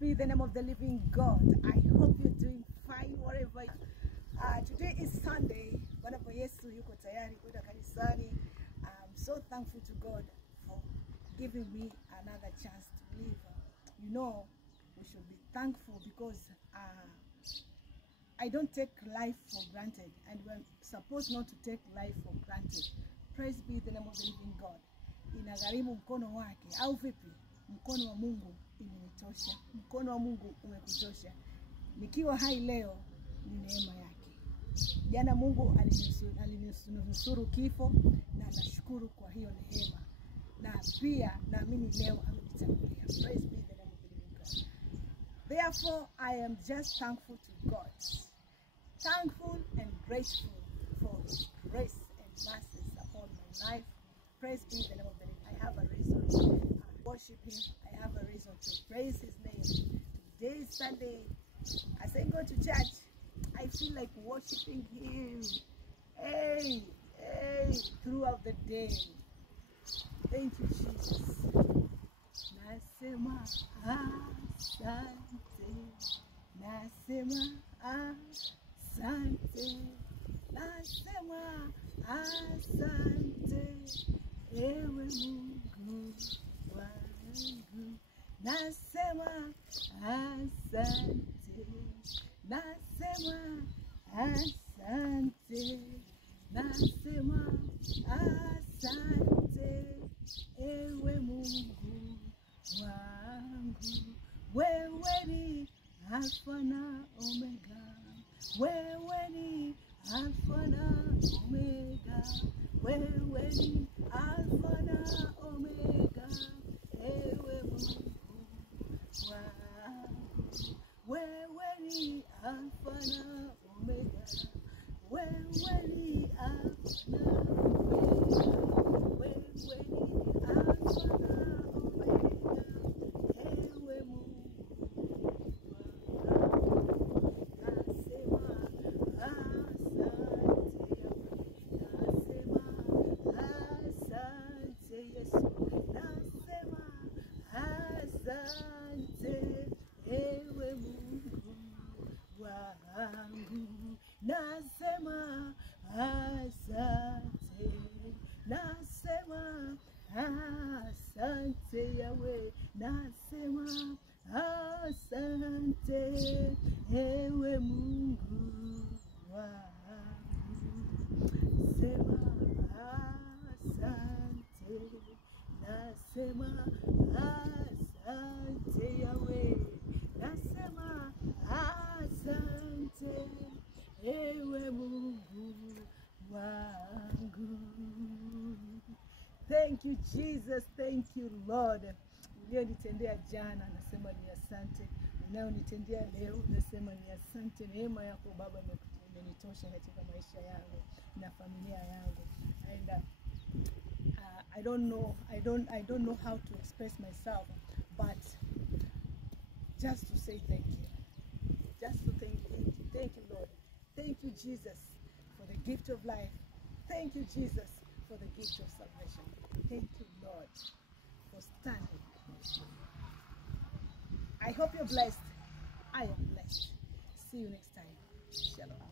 be the name of the living God. I hope you're doing fine wherever you are. Today is Sunday. Bwana Yesu yuko tayari kwenda kanisani. I'm so thankful to God for giving me another chance to live. You know, we should be thankful because I don't take life for granted, and we're supposed not to take life for granted. Praise be the name of the living God. Inagharimu mkono wake au vipi? Mkono wa Mungu imenitosha. Mkono wa Mungu umekutosha. Nikiwa hai leo ni neema yake. Jana Mungu alinusuru kifo na nashukuru kwa hiyo neema. Na pia naamini leo amenitangulia. Praise be the name of the living God. Therefore, I am just thankful to God. Thankful and grateful for His grace and mercies upon my life. Praise be the name of the Lord. I have a reason to worship Him. I have a reason to praise His name. Today is Sunday. As I go to church, I feel like worshiping Him. Hey, throughout the day. Thank you, Jesus. Nasema asante. Nasema asante. Nasema asante. Ewe Mungu wangu. Nasema asante. Nasema asante. Nasema asante. Ewe Mungu wangu. Wewe ni Alpha na Omega. Wewe ni Alpha na Omega. Wewe ni Alpha na Omega. Ewe Mungu wangu. Wewe ni Alpha na Omega. Wewe ni Alpha na Omega. Wewe ni Alpha na Omega. Ewe Mungu asante, ewe Mungu wangu. Nasema asante, nasema asante Yahweh. Nasema asante, ewe Mungu wangu. Sema asante, nasema asante Yahweh. Nasema asante, ewe Mungu wangu. Thank you Jesus, thank you Lord. Ulionitendea jana nasema ni asante. Unayonitendea leo nasema ni asante. Neema yako Baba imenitosha katika maisha yangu na familia yangu. And I don't know how to express myself, but just to say thank you. Just to thank you Lord. Thank you Jesus for the gift of life. Thank you Jesus for the gift of salvation. Thank you Lord for standing. I hope you're blessed. I am blessed. See you next time. Shalom.